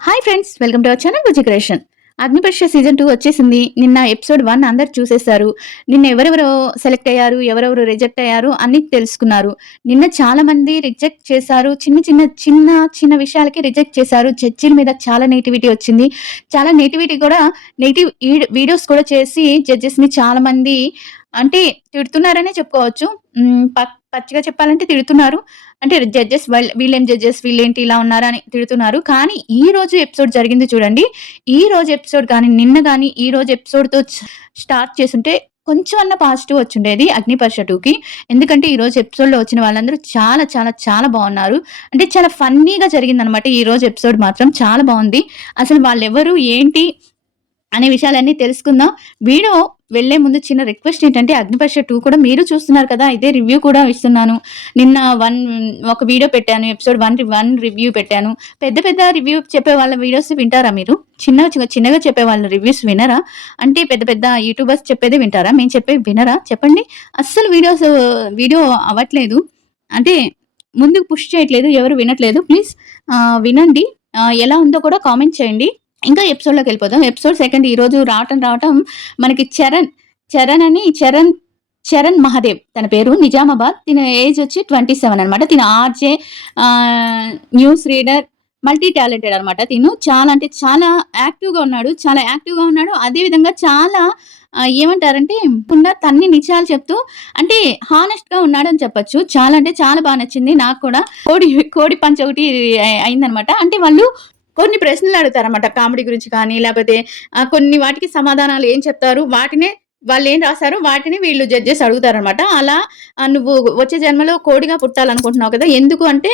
Hi friends, welcome to our channel Bujji creation. అగ్నిపరీక్ష season 2 వచ్చేసింది. నిన్న episode 1 అందరూ చూసేశారు. నిన్న ఎవరెవరు సెలెక్ట్ అయ్యారు, ఎవరెవరు రిజెక్ట్ అయ్యారు అన్నీ తెలుసుకున్నారు. నిన్న చాలా మంది రిజెక్ట్ చేశారు. చిన్న విషయాలకి రిజెక్ట్ చేశారు. జడ్జిల మీద చాలా నెగటివిటీ వచ్చింది. చాలా నెగటివిటీ కూడా నెగటివ్ వీడియోస్ కూడా చేసి జడ్జెస్‌ని చాలా మంది అంటే తిడుతున్నారనే చెప్పుకోవచ్చు. పచ్చిగా చెప్పాలంటే తిడుతున్నారు. అంటే జడ్జెస్ వీళ్ళేం జడ్జెస్ వీళ్ళేంటి ఇలా ఉన్నారని తిడుతున్నారు. కానీ ఈ రోజు ఎపిసోడ్ జరిగింది చూడండి. ఈ రోజు ఎపిసోడ్ గాని, నిన్న గాని ఈ రోజు ఎపిసోడ్‌తో స్టార్ట్ చేసుంటే కొంచెం అన్నా పాజిటివ్ వచ్చుండేది 'అగ్నిపరీక్ష 2'కి. ఎందుకంటే ఈ రోజు ఎపిసోడ్‌లో వచ్చిన వాళ్ళందరూ చాలా చాలా చాలా బాగున్నారు. అంటే చాలా ఫన్నీగా జరిగిందనమాట. ఈ రోజు ఎపిసోడ్ మాత్రం చాలా బాగుంది. అసలు వాళ్ళెవరు ఏంటి అనే విషయాలన్నీ తెలుసుకుందాం. వీడియో వెళ్ళే ముందు చిన్న రిక్వెస్ట్ ఏంటంటే 'అగ్నిపరీక్ష 2' కూడా మీరు చూస్తున్నారు కదా! ఇదే రివ్యూ కూడా ఇస్తున్నాను. నిన్న ఒక వీడియో పెట్టాను. ఎపిసోడ్ 1 రివ్యూ పెట్టాను. పెద్ద రివ్యూ చెప్పే వాళ్ళ వీడియోస్ వింటారా మీరు? చిన్నగా చెప్పే వాళ్ళ రివ్యూస్ వినరా? అంటే పెద్ద యూట్యూబర్స్ చెప్పేదే వింటారా? మేము చెప్పేవి వినరా? చెప్పండి. అస్సలు వీడియో అవ్వట్లేదు. అంటే ముందుకు పుష్ చేయట్లేదు. ఎవరు వినట్లేదు. ప్లీజ్ వినండి. ఎలా ఉందో కూడా కామెంట్ చేయండి. ఇంకా ఎపిసోడ్‌లోకి వెళ్ళిపోదాం. ఎపిసోడ్ సెకండ్ ఈరోజు రావటం మనకి చరణ్ మహాదేవ్ తన పేరు. నిజామాబాద్. తిన ఏజ్ వచ్చి 27 అనమాట. తిన RJ news reader, multi talented అనమాట. చాలా అంటే చాలా యాక్టివ్‌గా ఉన్నాడు. అదే విధంగా చాలా ఏమంటారంటే తన్ని నిజాలు చెప్తూ అంటే హానెస్ట్‌గా ఉన్నాడని చెప్పొచ్చు. చాలా అంటే చాలా బాగా నచ్చింది నాకు కూడా. కోడి పంచ్ ఒకటి అయిందనమాట. అంటే వాళ్ళు కొన్ని ప్రశ్నలు అడుగుతారన్నమాట. కామెడీ గురించి కానీ, లేపోతే కొన్ని వాటికి సమాధానాలు ఏం చెప్తారు, వాటినే వాళ్ళేం రాసారో వాటిని వీళ్ళు జడ్జెస్ అడుగుతారనమాట. అలా నువ్వు వచ్చే జన్మలో కోడిగా పుట్టాలనుకుంటున్నావు కదా! ఎందుకు అంటే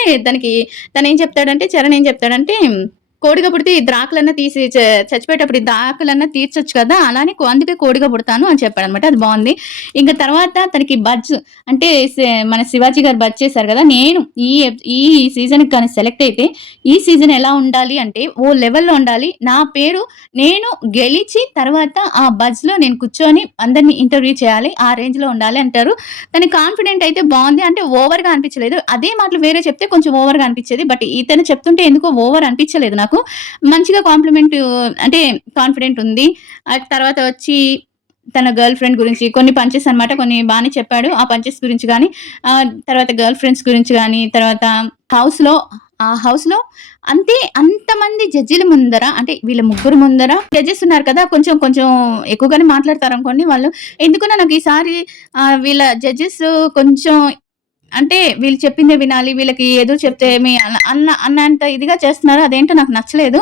చరణ్ ఏం చెప్తాడంటే కోడిగా పుడితే ఈ ద్రాకులన్నా తీసి చచ్చిపోయేటప్పుడు ఈ దాకులన్నా తీర్చొచ్చు కదా! అలానే అందుకే కోడిగా పుడతాను అని చెప్పాడనమాట. అది బావుంది. ఇంక తర్వాత తనకి బడ్జ్ అంటే మన శివాజీ గారు బడ్జ్ చేశారు కదా! నేను ఈ సీజన్‌కి గాని సెలెక్ట్ అయితే ఈ సీజన్ ఎలా ఉండాలి అంటే ఓ లెవెల్‌లో ఉండాలి. నా పేరు నేను గెలిచి తర్వాత ఆ బడ్జ్‌లో నేను కూర్చొని అందరిని ఇంటర్వ్యూ చేయాలి. ఆ రేంజ్‌లో ఉండాలి అంటారు. తను కాన్ఫిడెంట్ అయితే బావుంది. అంటే ఓవర్‌గా అనిపించలేదు. అదే మాటలు వేరే చెప్తే కొంచెం ఓవర్‌గా అనిపించేది. బట్ ఇతను చెప్తుంటే ఎందుకో ఓవర్ అనిపించలేదు నాకు. మంచిగా అంటే కాన్ఫిడెంట్ ఉంది. తర్వాత వచ్చి తన గర్ల్ ఫ్రెండ్ గురించి కొన్ని పంచెస్ అనమాట. కొన్ని బానే చెప్పాడు. ఆ పంచెస్ గురించి గాని, తర్వాత గర్ల్ ఫ్రెండ్స్ గురించి గాని, తర్వాత హౌస్‌లో అంతమంది జడ్జిల ముందర అంటే వీళ్ళ ముగ్గురు ముందర జడ్జెస్ ఉన్నారు కదా! కొంచెం ఎక్కువగానే మాట్లాడతారనుకోండి వాళ్ళు. ఎందుకనో నాకు ఈసారి వీళ్ళ జడ్జెస్ కొంచెం అంటే వీళ్ళు చెప్పిందే వినాలి. వీళ్ళకి ఎదురు చెప్తే అన్నంత ఇదిగా చేస్తున్నారు. అదేంటో నాకు నచ్చలేదు.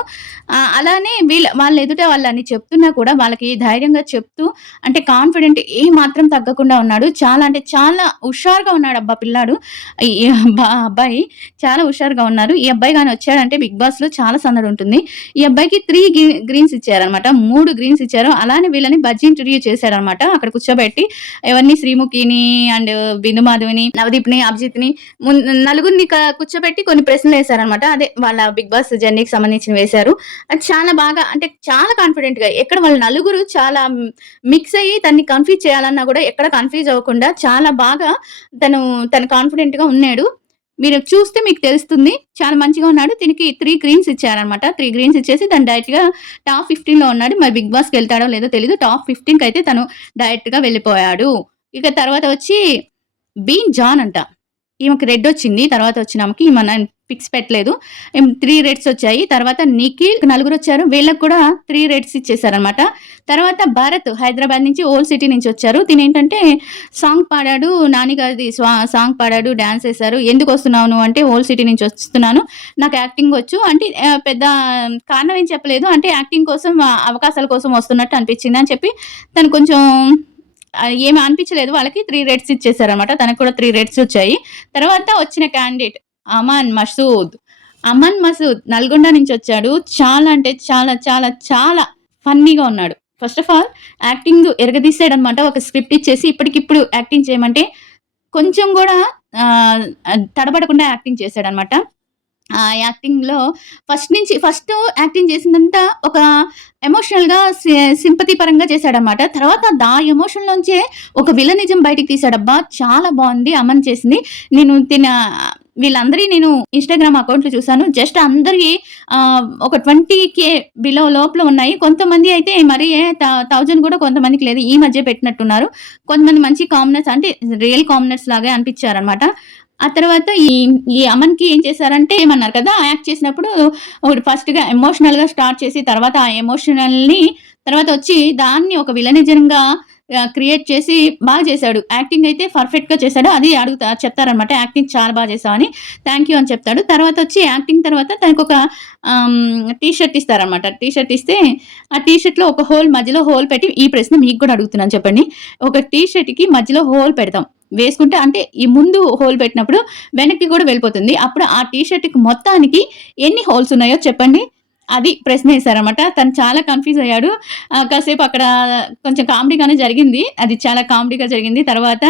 అలానే వాళ్ళ ఎదుట వాళ్ళని చెప్తున్నా కూడా వాళ్ళకి ధైర్యంగా చెప్తూ అంటే కాన్ఫిడెంట్ ఏమాత్రం తగ్గకుండా ఉన్నాడు. చాలా అంటే చాలా హుషారుగా ఉన్నాడబ్బా పిల్లాడు. ఈ అబ్బాయి చాలా హుషారుగా ఉన్నారు. ఈ అబ్బాయి గాని వచ్చాడంటే బిగ్ బాస్‌లో చాలా సందడుంటుంది. ఈ అబ్బాయికి 3 గ్రీన్స్ ఇచ్చారనమాట. 3 గ్రీన్స్ ఇచ్చారు. అలానే వీళ్ళని బడ్జ్ ఇంటర్వ్యూ చేశాడనమాట. అక్కడ కూర్చోబెట్టి ఎవరిని శ్రీముఖిని అండ్ బిందు మాధవిని, నవదీప్‌ని, అభిజిత్‌ని నలుగురిని కూర్చోబెట్టి కొన్ని ప్రశ్నలేశారనమాట. అదే వాళ్ళ బిగ్ బాస్ జర్నీకి సంబంధించినవి వేశారు. అది చాలా బాగా అంటే చాలా కాన్ఫిడెంట్‌గా ఎక్కడ వాళ్ళ నలుగురు చాలా మిక్స్ అయ్యి తనని కన్‌ఫ్యూజ్ చేయాలన్నా కూడా ఎక్కడ కన్‌ఫ్యూజ్ అవ్వకుండా చాలా బాగా తను కాన్ఫిడెంట్‌గా ఉన్నాడు. మీరు చూస్తే మీకు తెలుస్తుంది. చాలా మంచిగా ఉన్నాడు. దీనికి 3 గ్రీన్స్ ఇచ్చారనమాట. 3 గ్రీన్స్ ఇచ్చేసి తను డైరెక్ట్‌గా టాప్ 15లో ఉన్నాడు. మరి బిగ్ బాస్‌కెళ్తాడో లేదో తెలీదు. టాప్ 15కైతే తను డైరెక్ట్‌గా వెళ్ళిపోయాడు. ఇక తర్వాత వచ్చి బీన్ జాన్ అంట. ఈమెకి రెడ్ వచ్చింది. తర్వాత వచ్చిన ఆమెకి ఈమె పిక్స్ పెట్టలేదు. 3 రెడ్స్ వచ్చాయి. తర్వాత నిఖిల్ నలుగురొచ్చారు. వీళ్ళకి కూడా 3 రెడ్స్ ఇచ్చేసారనమాట. తర్వాత భరత్ హైదరాబాద్ నుంచి ఓల్డ్ సిటీ నుంచి వచ్చారు. తినేంటంటే సాంగ్ పాడాడు. నాని గారిది సాంగ్ పాడాడు. డాన్స్ ఏశారు. ఎందుకొస్తున్నావు నువ్వు అంటే ఓల్డ్ సిటీ నుంచి వస్తున్నాను. నాకు యాక్టింగ్ వచ్చు. అంటే పెద్ద కారణం ఏం చెప్పలేదు. అంటే యాక్టింగ్ కోసం అవకాశాల కోసం వస్తున్నట్టు అనిపించింది అని చెప్పి తను కొంచెం ఏమి అనిపించలేదు. వాళ్ళకి 3 రెడ్స్ ఇచ్చేసారనమాట. తనకు కూడా 3 రెడ్స్ వచ్చాయి. తర్వాత వచ్చిన క్యాండిడేట్ అమన్ మసూద్ నల్గొండ నుంచి వచ్చాడు. చాలా అంటే చాలా చాలా చాలా ఫన్నీగా ఉన్నాడు. ఫస్ట్ ఆఫ్ ఆల్ యాక్టింగ్ ఎరగదీసాడనమాట. ఒక స్క్రిప్ట్ ఇచ్చేసి ఇప్పటికిప్పుడు యాక్టింగ్ చేయమంటే కొంచెం కూడా తడబడకుండా యాక్టింగ్ చేశాడనమాట. యాక్టింగ్‌లో ఫస్ట్ యాక్టింగ్ చేసిందంతా ఒక ఎమోషనల్‌గా సింపతి పరంగా చేశాడనమాట. తర్వాత ఎమోషన్‌లోంచే ఒక విలనిజం బయటికి తీశాడబ్బా! చాలా బావుంది అమన్ చేసింది. నేను వీళ్ళందరి నేను ఇన్‌స్టాగ్రామ్ అకౌంట్‌లు చూసాను. జస్ట్ అందరియి ఒక 20,000 బిలో లోపల ఉన్నాయి. కొంతమంది అయితే మరీ 1000 కూడా కొంతమందికి లేదు. ఈ మధ్య పెట్టినట్టున్నారు. కొంతమంది మంచి కామనర్స్ అంటే రియల్ కామనర్స్ లాగే అనిపించారనమాట. ఆ తర్వాత ఈ అమన్‌కి ఏం చేశారంటే ఏమన్నారు కదా! యాక్ట్ చేసినప్పుడు ఒకటి ఫస్ట్‌గా ఎమోషనల్‌గా స్టార్ట్ చేసి తర్వాత ఆ ఎమోషనల్‌ని తర్వాత వచ్చి దాన్ని ఒక విలనిజంగా క్రియేట్ చేసి బాగా చేశాడు. యాక్టింగ్ అయితే పర్ఫెక్ట్‌గా చేశాడు. అది చెప్తారనమాట. యాక్టింగ్ చాలా బాగా చేశావని. థాంక్ యూ అని చెప్తాడు. తర్వాతొచ్చి యాక్టింగ్ తర్వాత తనకొక టీ షర్ట్ ఇస్తారనమాట. టీ షర్ట్ ఇస్తే ఆ టీ షర్ట్‌లో ఒక మధ్యలో హోల్ పెట్టి ఈ ప్రశ్న మీకు కూడా అడుగుతున్నాను చెప్పండి. ఒక టీ షర్ట్‌కి మధ్యలో హోల్ పెడతాం. వేసుకుంటే అంటే ఈ ముందు హోల్ పెట్టినప్పుడు వెనక్కి కూడా వెళ్ళిపోతుంది. అప్పుడు ఆ టీ షర్ట్‌కి మొత్తానికి ఎన్ని హోల్స్ ఉన్నాయో చెప్పండి? అది ప్రశ్న ఏసారనమాట. తను చాలా కన్‌ఫ్యూజ్ అయ్యాడు. కాసేపు అక్కడ కొంచెం కామెడీగానే జరిగింది. అది చాలా కామెడీగా జరిగింది. తర్వాత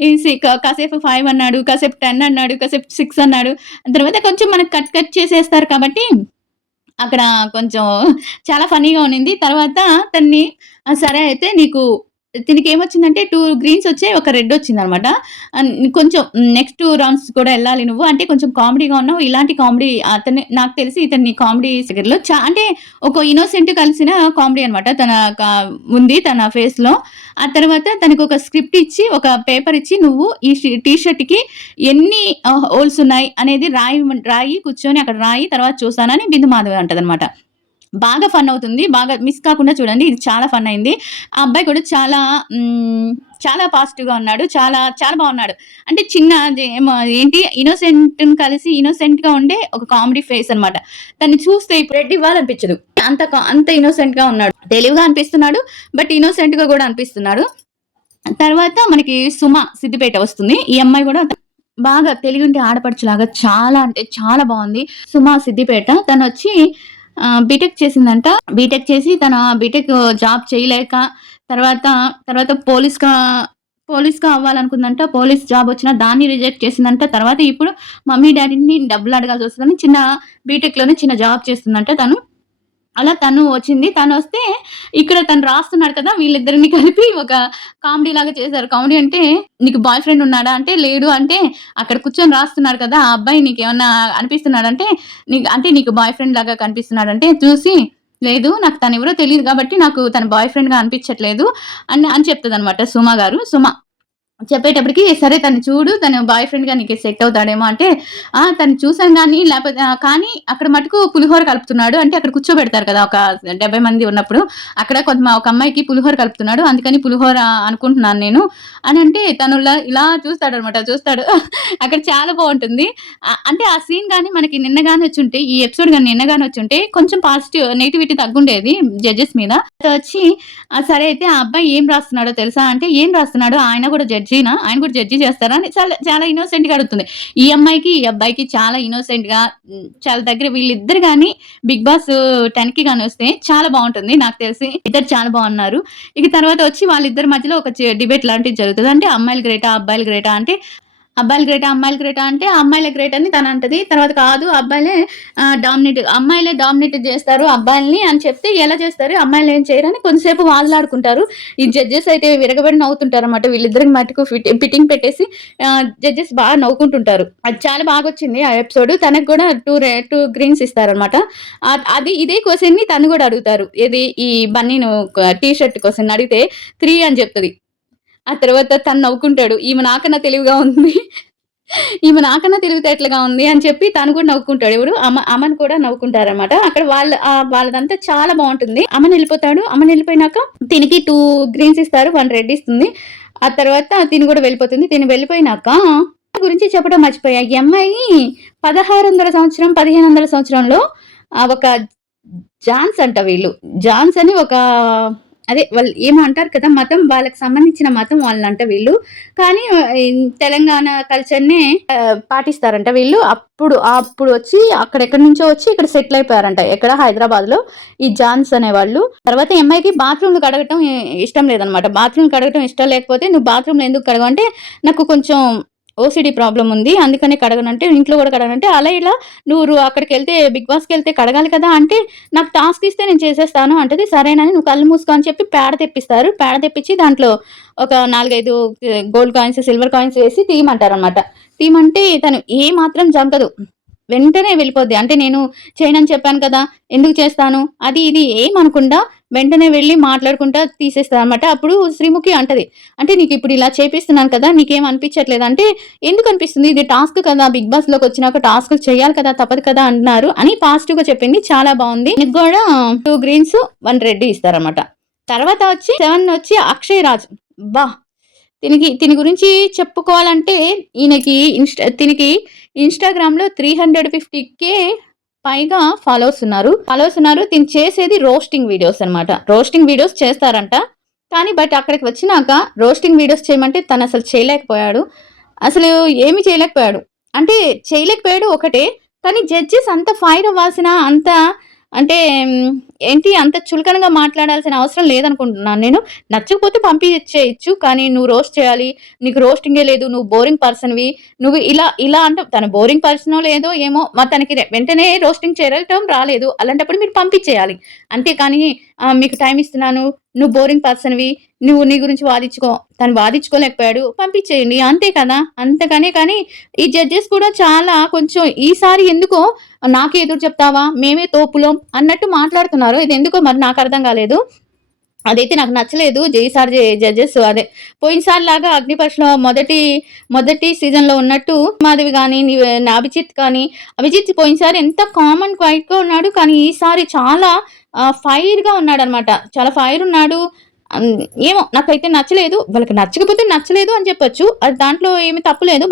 ఈ సి క కాసేపు 5 అన్నాడు, కాసేపు 10 అన్నాడు, కాసేపు 6 అన్నాడు. తర్వాత కొంచెం మనకు కట్ చేసేస్తారు కాబట్టి అక్కడ కొంచెం చాలా ఫన్నీగా ఉండింది. తర్వాత తన్ని సరే అయితే తినకేమొచ్చిందంటే 2 గ్రీన్స్ వచ్చాయి. ఒక రెడ్ వచ్చిందనమాట. కొంచెం నెక్స్ట్ రౌండ్స్ కూడా ఎళ్ళాలి నువ్వు. అంటే కొంచెం కామెడీగా ఉన్నావు. ఇలాంటి కామెడీ నాకు తెలిసి ఇతని కామెడీ ఫిగర్‌లో అంటే ఒక ఇన్నోసెంట్ కలిసిన కామెడీ అనమాట. ఉంది తన ఫేస్‌లో. ఆ తర్వాత తనకొక స్క్రిప్ట్ ఇచ్చి, ఒక పేపర్ ఇచ్చి నువ్వు ఈ టీ షర్ట్‌కి ఎన్ని హోల్స్ ఉన్నాయి అనేది రాయి కూర్చొని అక్కడ రాయి తర్వాత చూస్తానని బిందు మాధవి అంటదనమాట. బాగా ఫన్ అవుతుంది. బాగా మిస్ కాకుండా చూడండి. ఇది చాలా ఫన్ అయింది. ఆ అబ్బాయి కూడా చాలా పాజిటివ్‌గా ఉన్నాడు. చాలా చాలా బాగున్నాడు. అంటే చిన్న ఏంటి ఇన్నోసెంట్‌ని కలిసి ఇన్నోసెంట్‌గా ఉండే ఒక కామెడీ ఫేస్ అన్నమాట. తనని చూస్తే ఇప్పుడు రెడ్ ఇవ్వాలనిపించదు. అంత ఇన్నోసెంట్‌గా ఉన్నాడు. తెలివిగా అనిపిస్తున్నాడు. బట్ ఇన్నోసెంట్‌గా కూడా అనిపిస్తున్నాడు. తర్వాత మనకి సుమ సిద్దిపేట వస్తుంది. ఈ అమ్మాయి కూడా బాగా తెలివింటే ఆడపడుచులాగా చాలా అంటే చాలా బాగుంది. సుమ సిద్దిపేట తనొచ్చి బీటెక్ చేసిందంట. బీటెక్ చేసి తన బీటెక్ జాబ్ చేయలేక తర్వాత, తర్వాత పోలీస్‌గా అవ్వాలనుకుందంట. పోలీస్ జాబ్ వచ్చినా దాన్ని రిజెక్ట్ చేసిందంట. తర్వాత ఇప్పుడు మమ్మీ, డ్యాడీని డబ్బులు అడగాల్సొస్తదని బీటెక్‌లోనే చిన్న జాబ్ చేస్తుందంట తను. అలా తను వచ్చింది. తనొస్తే ఇక్కడ తను రాస్తున్నాడు కదా! వీళ్ళిద్దరిని కలిపి ఒక కామెడీ లాగా చేశారు. కామెడీ అంటే "నీకు బాయ్ ఫ్రెండ్ ఉన్నాడా?" అంటే "లేడు." అంటే "అక్కడ కూర్చొని రాస్తున్నాడు కదా! ఆ అబ్బాయి నీకేమన్నా అనిపిస్తున్నాడంటే నీకు బాయ్ ఫ్రెండ్ లాగా కనిపిస్తున్నాడంటే" చూసి "లేదు. నాకు తనెవరో తెలీదు కాబట్టి నాకు తన బాయ్ ఫ్రెండ్‌గా అనిపించట్లేదు" అని చెప్తదనమాట సుమ. చెప్పేటప్పటికి సరే తను చూడు. తను బాయ్ ఫ్రెండ్‌గా నీకు సెట్ అవుతాడేమో అంటే, తను చూసాను గానీ కానీ అక్కడ మటుకు పులిహోర కలుపుతున్నాడు. అంటే అక్కడ కూర్చోబెడతారు కదా! ఒక 70 మంది ఉన్నప్పుడు. అక్కడ ఒక అమ్మాయికి పులిహోర కలుపుతున్నాడు. అందుకని పులిహోర అనుకుంటున్నాను నేను అనంటే తను ఇలా చూస్తాడనమాట. చూస్తాడు. అక్కడ చాలా బావుంటుంది. అంటే ఆ సీన్ గాని మనకి నిన్న గాని వచ్చుంటే, ఈ ఎపిసోడ్ గాని నిన్న గాని వచ్చుంటే కొంచెం నెగటివిటీ తగ్గుండేది జడ్జెస్ మీద. వచ్చి సరే అయితే ఆ అబ్బాయి ఏం రాస్తున్నాడో తెలుసా? అంటే ఏం రాస్తున్నాడు? ఆయన కూడా జడ్జినా? ఆయన కూడా జడ్జి చేస్తారా? అని చాలా చాలా ఇన్నోసెంట్‌గా అడుగుతుంది. ఈ అమ్మాయికి, ఈ అబ్బాయికి చాలా ఇన్నోసెంట్‌గా చాలా దగ్గర వీళ్ళిద్దరు గాని 'బిగ్ బాస్ 10కి' గాని వస్తే చాలా బావుంటుంది నాకు తెలిసి. ఇద్దరు చాలా బావున్నారు. ఇక తర్వాత వచ్చి వాళ్ళిద్దరి మధ్యలో ఒక డిబేట్ లాంటిది జరుగుతది. అంటే అమ్మాయిలు గ్రేటా? అబ్బాయిలు గ్రేటా? అంటే అబ్బాయిలు గ్రేటా? అమ్మాయిలు గ్రేటా? అంటే అమ్మాయిలే గ్రేట్ అని తనంటది. తర్వాత కాదు అమ్మాయిలే డామినేట్ చేస్తారు అబ్బాయిల్ని అని చెప్తే ఎలా చేస్తారు? అమ్మాయిలు ఏం చేయరని కొంతసేపు వాదులాడుకుంటారు. ఈ జడ్జెస్ అయితే విరగబడి నవ్వుతుంటారన్నమాట. వీళ్ళిద్దరికి మటుకు ఫిట్టింగ్ పెట్టేసి జడ్జెస్ బాగా నవ్వుకుంటుంటారు. అది చాలా బాగొచ్చింది ఆ ఎపిసోడ్. తనకు కూడా 2 గ్రీన్స్ ఇస్తారన్నమాట. ఇదే క్వెషన్‌ని తను కూడా అడుగుతారు. ఏది ఈ బన్నీను టీ షర్ట్ క్వెషన్ అడిగితే 3 అని చెప్తది. ఆ తర్వాత తను నవ్వుకుంటాడు. ఈమె నాకన్నా తెలివిగా ఉంది. ఈమె నాకన్నా తెలివితేటలుగా ఉంది అని చెప్పి తను కూడా నవ్వుకుంటాడు. అమన్ కూడా నవ్వుకుంటారనమాట. అక్కడ వాళ్ళదంతా చాలా బావుంటుంది. అమన్ ఎళ్ళిపోతాడు. అమన్ ఎళ్ళిపోయినాక తినికి 2 గ్రీన్స్ ఇస్తారు. 1 రెడ్ ఇస్తుంది. ఆ తర్వాత తిను కూడా వెళ్ళిపోతుంది. తిను వెళ్ళిపోయినాక గురించి చెప్పడం మర్చిపోయా. ఈ అమ్మాయి 1600 సంవత్సరం, 1500 సంవత్సరంలో ఒక జాన్స్ అంట వీళ్ళు. జాన్స్ అని ఒక అదే వాళ్ళు ఏమో అంటారు కదా! మతం వాళ్ళకి సంబంధించిన మతం వాళ్ళంట వీళ్ళు. కానీ తెలంగాణ కల్చర్‌నే పాటిస్తారంట వీళ్ళు. అప్పుడు వచ్చి అక్కడెక్కడి నుంచో వచ్చి ఇక్కడ సెటిల్ అయిపోయారంట. ఎక్కడ హైదరాబాద్‌లో ఈ జాన్స్ అనేవాళ్ళు. తర్వాత ఈ అమ్మాయికి బాత్రూమ్‌లు కడగటం ఇష్టం లేదనమాట. బాత్రూమ్‌లు కడగటం ఇష్టం లేకపోతే "నువ్వు బాత్రూమ్‌లో ఎందుకు కడగవు?" అంటే "నాకు కొంచెం ఓసీడీ ప్రాబ్లమ్ ఉంది. అందుకనే కడగనంటే ఇంట్లో కూడా కడగనంటే అలా ఇలా నువ్వు అక్కడికెళ్తే బిగ్ బాస్‌కెళ్తే కడగాలి కదా! అంటే నాకు టాస్క్ ఇస్తే నేను చేసేస్తాను అంటది. సరేనని నువ్వు కళ్ళు మూసుకో అని చెప్పి పేడ తెప్పిస్తారు. పేడ తెప్పించి దాంట్లో ఒక 4, 5 గోల్డ్ కాయిన్స్, సిల్వర్ కాయిన్స్ వేసి తీయమంటారనమాట. తీయమంటే తను ఏమాత్రం జంకదు. వెంటనే వెళ్ళిపోద్ది. అంటే నేను చేయనని చెప్పాను కదా! ఎందుకు చేస్తాను? అది ఇది ఏమనకుండా వెంటనే వెళ్లి మాట్లాడుకుంటా తీసేస్తదనమాట. అప్పుడు శ్రీముఖి అంటది. అంటే నీకిప్పుడు ఇలా చేపిస్తున్నాను కదా! నీకేం అనిపించట్లేదా? అంటే ఎందుకనిపిస్తుంది? ఇది టాస్క్ కదా! బిగ్ బాస్‌లోకొచ్చినాక టాస్క్‌లు చేయాలి కదా! తప్పదు కదా! అన్నారు అని పాజిటివ్‌గా చెప్పింది. చాలా బావుంది. దీనికి గూడా 2 గ్రీన్స్, 1 రెడ్ ఇస్తారనమాట. తర్వాత వచ్చి 7 వచ్చి అక్షయ్ రాజ్. అబ్బా! తిని గురించి చెప్పుకోవాలంటే ఈయనకి తినికి ఇన్‌స్టాగ్రామ్‌లో 350,000 పైగా ఫాలోవర్స్ ఉన్నారు. తిను చేసేది రోస్టింగ్ వీడియోస్ అన్నమాట. రోస్టింగ్ వీడియోస్ చేస్తారంట. కానీ అక్కడికి వచ్చినాక రోస్టింగ్ వీడియోస్ చేయమంటే తనసలు చేయలేకపోయాడు. అసలు ఏమి చేయలేకపోయాడు. అంటే చేయలేకపోయాడు ఒకటే. కానీ జడ్జెస్ అంత ఫైర్ అవ్వాల్సిన అంత అంటే ఏంటి అంత చులకనగా మాట్లాడాల్సిన అవసరం లేదనుకుంటున్నాను నేను. నచ్చకపోతే పంపించేయొచ్చు. కానీ నువ్వు రోస్ట్ చేయాలి. నీకు రోస్టింగే లేదు. నువ్వు బోరింగ్ పర్సన్‌వి. నువ్వు ఇలా అంటే తను బోరింగ్ పర్సనో లేదో ఏమో తనకి వెంటనే రోస్టింగ్ చేయటం రాలేదు. అలాంటప్పుడు మీరు పంపించేయాలి. అంతేకానీ మీకు టైమ్ ఇస్తున్నాను. నువ్వు బోరింగ్ పర్సన్‌వి. నువ్వు నీ గురించి వాదించుకో. తను వాదించుకోలేకపోయాడు. పంపించేయండి. అంతే కదా! అంతేగానే కానీ ఈ జడ్జెస్ కూడా చాలా కొంచెం ఈసారి ఎందుకో నాకే ఎదురు చెప్తావా? మేమే తోపులం అన్నట్టు మాట్లాడుతున్నారు. ఇది ఎందుకో మరి నాకర్థం కాలేదు. అదైతే నాకు నచ్చలేదు. ఈసారి జడ్జెస్ అదే పోయినసారిలాగా అగ్నిపరీక్షలో మొదటి సీజన్‌లో ఉన్నట్టు మాధవి గాని, అభిజిత్ పోయినసారి ఎంత కామ్ అండ్ క్వైట్‌గా ఉన్నాడు. కానీ ఈసారి చాలా ఫైర్‌గా ఉన్నాడనమాట. చాలా ఫైర్ ఉన్నాడు. ఏమో నాకైతే నచ్చలేదు. వాళ్ళకి నచ్చకపోతే నచ్చలేదు అని చెప్పొచ్చు. అది దాంట్లో ఏమి తప్పు లేదు.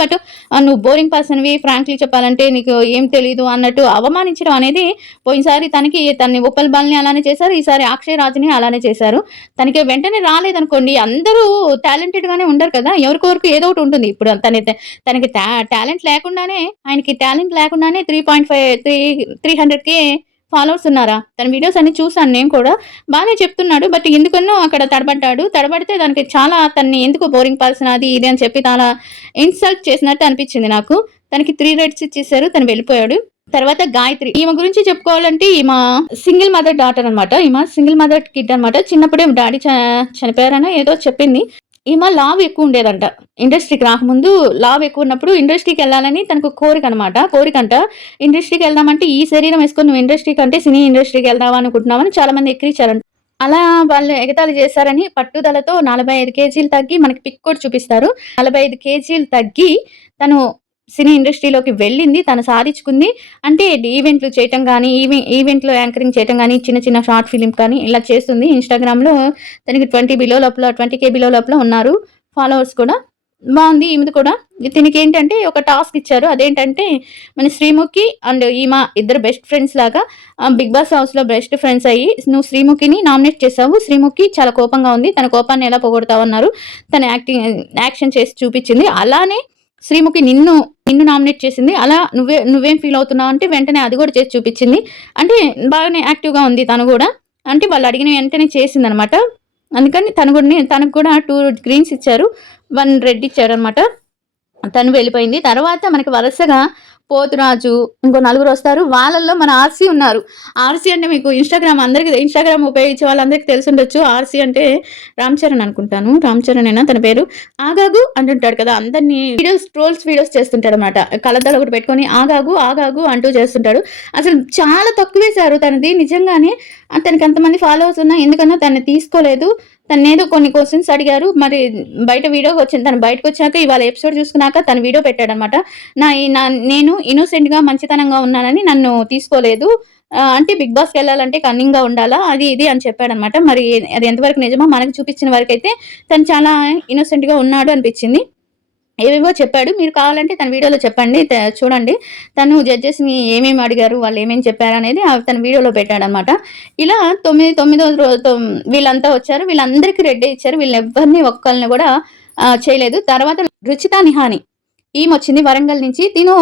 నువ్వు బోరింగ్ పర్సన్‌వి ఫ్రాంక్లీ చెప్పాలంటే నీకు ఏం తెలీదు అన్నట్టు అవమానించడం అనేది పోయినసారి తనని ఉప్పల్ బాల్‌ని అలానే చేశారు. ఈసారి అక్షయ్ రాజ్‌ని అలానే చేశారు. తనకి వెంటనే రాలేదనుకోండి అందరూ టాలెంటెడ్‌గానే ఉండరు కదా! ఎవరికొరికి ఏదో ఒకటి ఉంటుంది. ఇప్పుడు తనకి టాలెంట్ లేకుండానే ఆయనకి టాలెంట్ లేకుండానే 300,000 ఫాలోవర్స్ ఉన్నారా? తన వీడియోస్ అన్నీ చూసాను నేను కూడా. బానే చెప్తున్నాడు. ఎందుకనో అక్కడ తడబడితే దానికి చాలా తనని ఎందుకో బోరింగ్ పర్సన్ అది ఇది అని చెప్పి చాలా ఇన్సల్ట్ చేసినట్టు అనిపించింది నాకు. తనకి 3 రెడ్స్ ఇచ్చేసారు. తను వెళ్ళిపోయాడు. తర్వాత గాయత్రి. ఈమె గురించి చెప్పుకోవాలంటే ఈమె సింగిల్ మదర్ డాటర్ అనమాట. ఈమె సింగిల్ మదర్ కిడ్ అనమాట. చిన్నప్పుడే డాడీ చనిపోయారనో ఏదో చెప్పింది. ఈమె లావ్ ఎక్కువ ఉండేదంట. ఇండస్ట్రీకి రాకముందు లావ్ ఎక్కువ ఉన్నప్పుడు ఇండస్ట్రీకి వెళ్ళాలని తనకు కోరికంట. ఇండస్ట్రీకి వెళ్దామంటే ఈ శరీరం వేసుకొని నువ్వు ఇండస్ట్రీకి అంటే సినీ ఇండస్ట్రీకి వెళ్దావా అనుకుంటున్నావని చాలా మంది ఎక్కిరించారంట. అలా వాళ్ళు ఎగతాళి చేశారని పట్టుదలతో 45 కేజీలు తగ్గి మనకి పిక్ కూడా చూపిస్తారు. 45 కేజీలు తగ్గి తను సినీ ఇండస్ట్రీలోకి వెళ్ళింది. తను సాధించుకుంది. అంటే ఈవెంట్లు చేయటం గానీ, ఈవెంట్‌లో యాంకరింగ్ చేయటం గానీ, చిన్న చిన్న షార్ట్ ఫిల్మ్ కానీ ఇలా చేస్తుంది. ఇన్‌స్టాగ్రామ్‌లో తనకి 20K బిలో లోపల ఉన్నారు ఫాలోవర్స్ కూడా. బావుంది ఈమెది కూడా. తినకేంటంటే ఒక టాస్క్ ఇచ్చారు. అదేంటంటే మన శ్రీముఖి అండ్ ఈమె ఇద్దరు బెస్ట్ ఫ్రెండ్స్ లాగా బిగ్ బాస్ హౌస్‌లో బెస్ట్ ఫ్రెండ్స్ అయ్యి నువ్వు శ్రీముఖిని నామినేట్ చేసావు. శ్రీముఖి చాలా కోపంగా ఉంది. తన కోపాన్ని ఎలా పోగొడతావన్నారు. తను యాక్షన్ చేసి చూపించింది. అలానే శ్రీముఖి నిన్ను నామినేట్ చేసింది. అలా నువ్వేం ఫీల్ అవుతున్నావు అంటే వెంటనే అది కూడా చేసి చూపించింది. అంటే బాగానే యాక్టివ్‌గా ఉంది తను కూడా. అంటే వాళ్ళు అడిగిన వెంటనే చేసిందనమాట. అందుకని తనకు కూడా 2 గ్రీన్స్ ఇచ్చారు. 1 రెడ్ ఇచ్చారనమాట. తను వెళ్ళిపోయింది. తర్వాత మనకి వరుసగా పోతురాజు, ఇంకో నలుగురొస్తారు. వాళ్ళల్లో మన ఆర్‌సీ ఉన్నారు. ఆర్‌సీ అంటే మీకు ఇన్‌స్టాగ్రామ్ ఉపయోగించే వాళ్ళందరికీ తెలిసుండొచ్చు. ఆర్‌సీ అంటే రామ్ చరణ్ అనుకుంటాను. రామ్ చరణేనా తన పేరు? ఆగాగు అంటుంటాడు కదా! అందరిని ట్రోల్స్ వీడియోస్ చేస్తుంటాడనమాట. కళ్ళద్దాలు ఒకటి పెట్టుకొని ఆగాగు అంటూ చేస్తుంటాడు. అసలు చాలా తక్కువేశారు తనది నిజంగానే. తనకి అంతమంది ఫాలోవర్స్ ఉన్నా ఎందుకనో తనని తీసుకోలేదు. తనేదో కొన్ని క్వెషన్స్ అడిగారు. మరి బయట వీడియోకి వచ్చింది. తను బయటకొచ్చాక ఇవాళ ఎపిసోడ్ చూసుకున్నాక తను వీడియో పెట్టాడనమాట. నేను ఇన్నోసెంట్‌గా మంచితనంగా ఉన్నానని నన్ను తీసుకోలేదు. అంటే బిగ్ బాస్‌కెళ్ళాలంటే కన్నింగ్‌గా ఉండాలా అది ఇది అని చెప్పాడనమాట. మరి అది ఎంతవరకు నిజమో మనకు చూపించిన వరకైతే తను చాలా ఇన్నోసెంట్‌గా ఉన్నాడు అనిపించింది. ఏవేవో చెప్పాడు. మీరు కావాలంటే తన వీడియోలో చెప్పండి. చూడండి. తను జడ్జెస్‌ని ఏమేమి అడిగారు, వాళ్ళు ఏమేమి చెప్పారనేది తన వీడియోలో పెట్టాడనమాట. ఇలా తొమ్మిదో వీళ్ళంతా వచ్చారు. వీళ్ళందరికీ రెడ్డే ఇచ్చారు. వీళ్ళెవ్వరిని ఒక్కళ్ళని కూడా చేయలేదు. తర్వాత రుచిత నిహాని ఈమొచ్చింది వరంగల్ నుంచి. తిను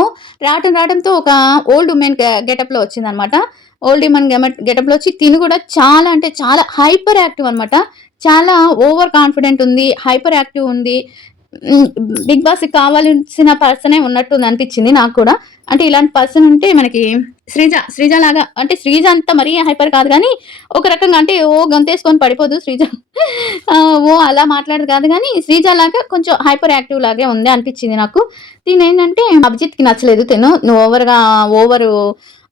రావడంతో ఒక ఓల్డ్ ఉమెన్ గెటప్‌లో వచ్చిందనమాట. ఓల్డ్ ఉమెన్ గెటప్‌లో వచ్చి తిను కూడా చాలా అంటే చాలా హైపర్ యాక్టివ్ అనమాట. చాలా ఓవర్ కాన్ఫిడెంట్ ఉంది. హైపర్ యాక్టివ్ ఉంది. బిగ్ బాస్‌కి కావాల్సిన పర్సనే ఉన్నట్టుంది అనిపించింది నాకు కూడా. అంటే ఇలాంటి పర్సన్ ఉంటే మనకి శ్రీజ లాగా, అంటే శ్రీజ అంత మరీ హైపర్ కాదు గానీ, ఒక రకంగా అంటే ఓ గంతేసుకొని పడిపోదు శ్రీజ. ఓ అలా మాట్లాడదు కాదు గానీ, శ్రీజ లాగా కొంచెం హైపర్ యాక్టివ్ లాగే ఉంది అనిపించింది నాకు. తినేంటంటే అభిజిత్‌కి నచ్చలేదు తిను. నువ్వు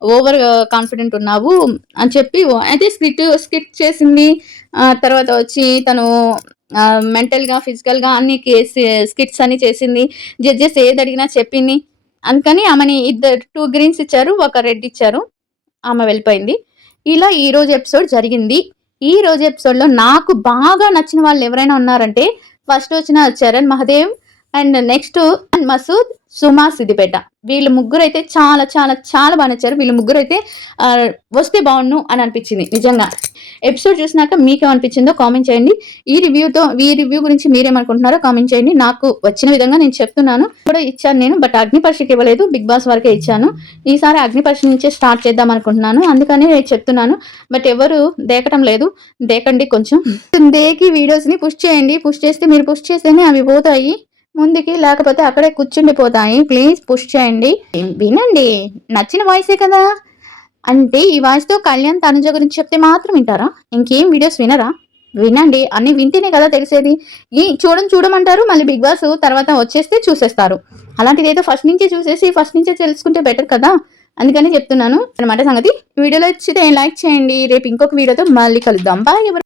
ఓవర్ కాన్ఫిడెంట్ ఉన్నావు అని చెప్పి అయితే స్కిట్ చేసింది. తర్వాత వచ్చి తను మెంటల్‌గా, ఫిజికల్‌గా అన్ని స్కిట్స్ అన్ని చేసింది. జడ్జెస్ ఏదడిగినా చెప్పింది. అందుకని ఆమెని 2 గ్రీన్స్ ఇచ్చారు. ఒక రెడ్ ఇచ్చారు. ఆమె వెళ్ళిపోయింది. ఇలా ఈరోజు ఎపిసోడ్ జరిగింది. ఈరోజు ఎపిసోడ్‌లో నాకు బాగా నచ్చిన వాళ్ళు ఎవరైనా ఉన్నారంటే, ఫస్ట్ వచ్చిన చరణ్ మహదేవ్ అండ్ నెక్స్ట్ మసూద్, సుమా సిద్దిపేట. వీళ్ళు ముగ్గురైతే చాలా చాలా చాలా బా నచ్చారు. వీళ్ళు ముగ్గురైతే వస్తే బావుండు అని అనిపించింది నిజంగా. ఎపిసోడ్ చూసినాక మీకేమనిపించిందో కామెంట్ చేయండి. ఈ రివ్యూ గురించి మీరేమనుకుంటున్నారో కామెంట్ చేయండి. నాకు వచ్చిన విధంగా నేను చెప్తున్నాను. కూడా ఇచ్చాను నేను. బట్ అగ్నిపరీక్షకి ఇవ్వలేదు. బిగ్ బాస్ వరకే ఇచ్చాను. ఈసారి అగ్నిపరీక్ష నుంచే స్టార్ట్ చేద్దాం అనుకుంటున్నాను. అందుకని చెప్తున్నాను. బట్ ఎవరు దేకటం లేదు. దేకండి కొంచెం. దేకి వీడియోస్‌ని పుష్ చేయండి. పుష్ చేస్తే మీరు పుష్ చేస్తేనే అవి పోతాయి ముందుకి, లేకపోతే అక్కడే కూర్చుండిపోతాయి. ప్లీజ్ పుష్ చేయండి. వినండి. నచ్చిన వాయిసే కదా! అంటే ఈ వాయిస్‌తో కళ్యాణ్, తనుజ గురించి చెప్తే మాత్రం వింటారా? ఇంకేం వీడియోస్ వినరా? వినండి. అన్నీ వింటేనే కదా తెలిసేది. చూడమంటారు. మళ్ళీ బిగ్ బాస్ తర్వాత వచ్చేస్తే చూసేస్తారు. అలాంటిదేదో ఫస్ట్ నుంచే తెలుసుకుంటే బెటర్ కదా! అందుకని చెప్తున్నాను అన్నమాట సంగతి. వీడియోలో నచ్చితే లైక్ చేయండి. రేపు ఇంకొక వీడియోతో మళ్ళీ కలుద్దాం. బాయ్.